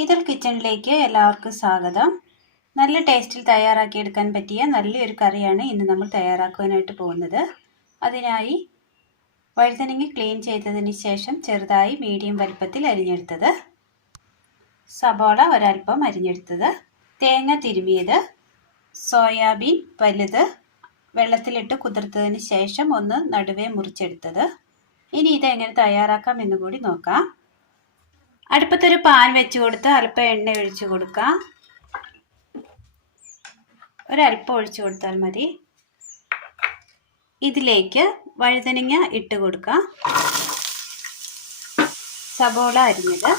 ഇതിൽ കിച്ചണിലേക്ക് എല്ലാവർക്കും സ്വാഗതം. നല്ല ടേസ്റ്റിൽ തയ്യാറാക്കിയെടുക്കാൻ പറ്റിയ നല്ലൊരു കറിയാണ് ഇന്ന് നമ്മൾ തയ്യാറാക്കുവാനായിട്ട് പോകുന്നത്. അതിനായി വഴുതനങ്ങ ക്ലീൻ ചെയ്തതിന് ശേഷം ചെറുതായി മീഡിയം വലിപ്പത്തിൽ അരിഞ്ഞെടുത്തത്, സബോള ഒരൽപ്പം അരിഞ്ഞെടുത്തത്, തേങ്ങ തിരുമിയത്, സോയാബീൻ വലുത് വെള്ളത്തിലിട്ട് കുതിർത്തതിന് ശേഷം ഒന്ന് നടുവേ മുറിച്ചെടുത്തത്. ഇനി ഇതെങ്ങനെ തയ്യാറാക്കാം എന്ന് കൂടി നോക്കാം. അടുപ്പത്തൊരു പാൻ വെച്ച് കൊടുത്ത് അല്പം എണ്ണ ഒഴിച്ചു കൊടുക്കാം. ഒരല്പം ഒഴിച്ചു കൊടുത്താൽ മതി. ഇതിലേക്ക് വഴുതനങ്ങ ഇട്ട് കൊടുക്കാം, സബോള അരിഞ്ഞത്,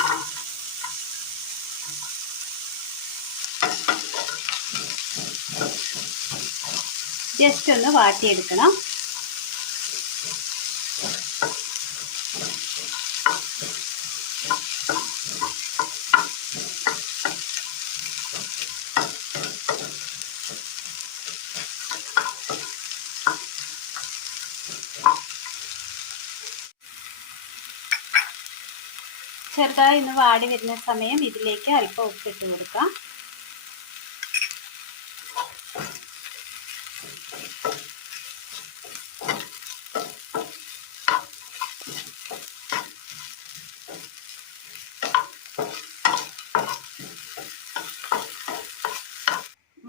ജസ്റ്റ് ഒന്ന് വാട്ടിയെടുക്കണം. ചെറുതായി ഒന്ന് വാടി വരുന്ന സമയം ഇതിലേക്ക് അല്പം ഉപ്പിട്ട് കൊടുക്കാം.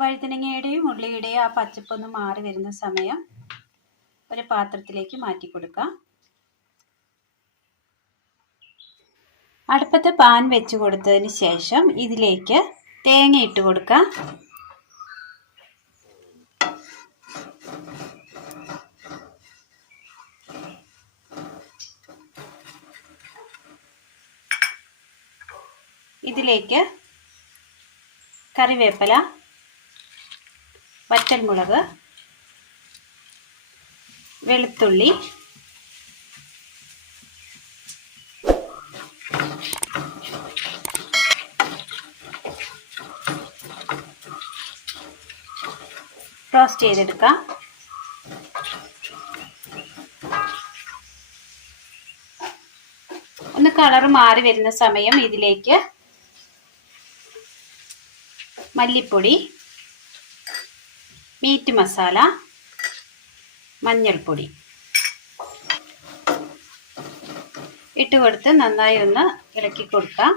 വഴുതനങ്ങയുടെയും ഉള്ളിയുടെയും ആ പച്ചപ്പൊന്ന് മാറി വരുന്ന സമയം ഒരു പാത്രത്തിലേക്ക് മാറ്റി കൊടുക്കാം. അടുപ്പത്ത് പാൻ വെച്ച് കൊടുത്തതിന് ശേഷം ഇതിലേക്ക് തേങ്ങ ഇട്ട് കൊടുക്കാം. ഇതിലേക്ക് കറിവേപ്പില, വറ്റൽമുളക്, വെളുത്തുള്ളി, റോസ്റ്റ് ചെയ്തെടുക്കാം. ഒന്ന് കളർ മാറി വരുന്ന സമയം ഇതിലേക്ക് മല്ലിപ്പൊടി, മീറ്റ് മസാല, മഞ്ഞൾപ്പൊടി ഇട്ട് കൊടുത്ത് നന്നായി ഒന്ന് ഇളക്കി കൊടുക്കാം.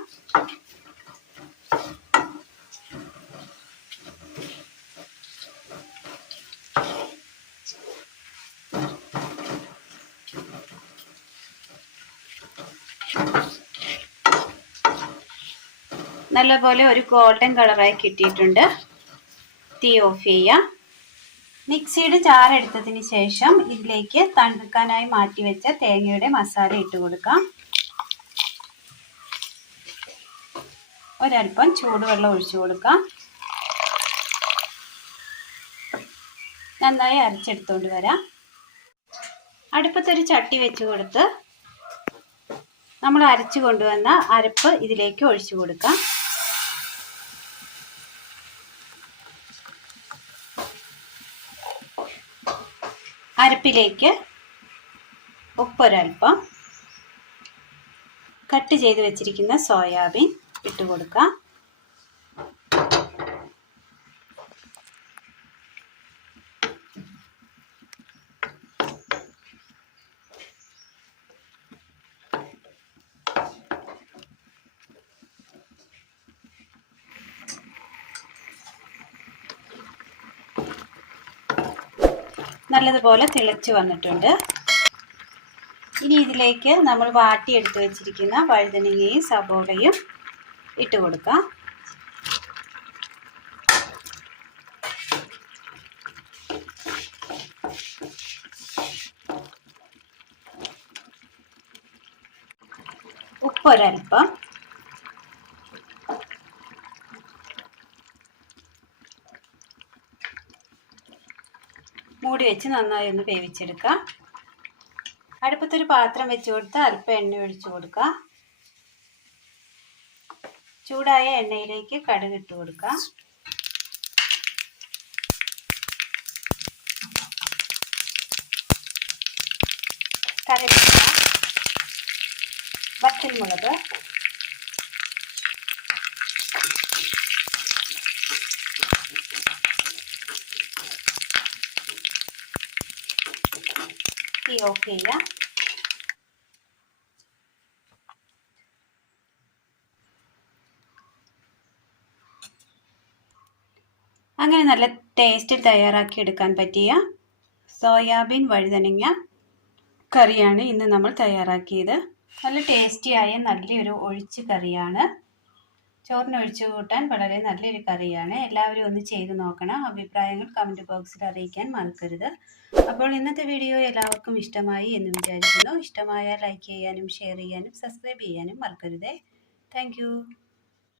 നല്ലപോലെ ഒരു ഗോൾഡൻ കളറായി കിട്ടിയിട്ടുണ്ട്. തീ ഓഫ് ചെയ്യാം. മിക്സിയുടെ ജാർ എടുത്തതിന് ശേഷം ഇതിലേക്ക് തണുക്കാനായി മാറ്റി വെച്ച തേങ്ങയുടെ മസാല ഇട്ട് കൊടുക്കാം. ഒരൽപ്പം ചൂടുവെള്ളം ഒഴിച്ചു കൊടുക്കാം. നന്നായി അരച്ചെടുത്തുകൊണ്ട് വരാം. അടുപ്പത്തൊരു ചട്ടി വെച്ച് കൊടുത്ത് നമ്മൾ അരച്ചു കൊണ്ടുവന്ന അരപ്പ് ഇതിലേക്ക് ഒഴിച്ചു കൊടുക്കാം. അരപ്പിലേക്ക് ഉപ്പൊരൽപ്പം, കട്ട് ചെയ്ത് വെച്ചിരിക്കുന്ന സോയാബീൻ ഇട്ട് കൊടുക്കാം. നല്ലതുപോലെ തിളച്ച് വന്നിട്ടുണ്ട്. ഇനി ഇതിലേക്ക് നമ്മൾ വാട്ടിയെടുത്ത് വെച്ചിരിക്കുന്ന വഴുതനങ്ങയും സബോളയും ഇട്ട് കൊടുക്കാം. ഉപ്പൊരൽപ്പം, മൂടി വെച്ച് നന്നായി ഒന്ന് വേവിച്ചെടുക്കാം. അടുപ്പത്തൊരു പാത്രം വെച്ച് കൊടുത്ത് അല്പം എണ്ണ ഒഴിച്ചു കൊടുക്കാം. ചൂടായ എണ്ണയിലേക്ക് കടുക് ഇട്ട് കൊടുക്കാം. കറിവേപ്പില, വറ്റൽമുളക്, തീ ഓഫ് ചെയ്യാം. അങ്ങനെ നല്ല ടേസ്റ്റിൽ തയ്യാറാക്കി എടുക്കാൻ പറ്റിയ സോയാബീൻ വഴുതനങ്ങ കറിയാണ് ഇന്ന് നമ്മൾ തയ്യാറാക്കിയത്. നല്ല ടേസ്റ്റിയായ നല്ലൊരു ഒഴിച്ച് കറിയാണ്. ചോറിന് ഒഴിച്ചു കൂട്ടാൻ വളരെ നല്ലൊരു കറിയാണ്. എല്ലാവരും ഒന്ന് ചെയ്ത് നോക്കണം. അഭിപ്രായങ്ങൾ കമൻറ്റ് ബോക്സിൽ അറിയിക്കാൻ മറക്കരുത്. അപ്പോൾ ഇന്നത്തെ വീഡിയോ എല്ലാവർക്കും ഇഷ്ടമായി എന്ന് വിചാരിക്കുന്നു. ഇഷ്ടമായാൽ ലൈക്ക് ചെയ്യാനും ഷെയർ ചെയ്യാനും സബ്സ്ക്രൈബ് ചെയ്യാനും മറക്കരുതേ. താങ്ക്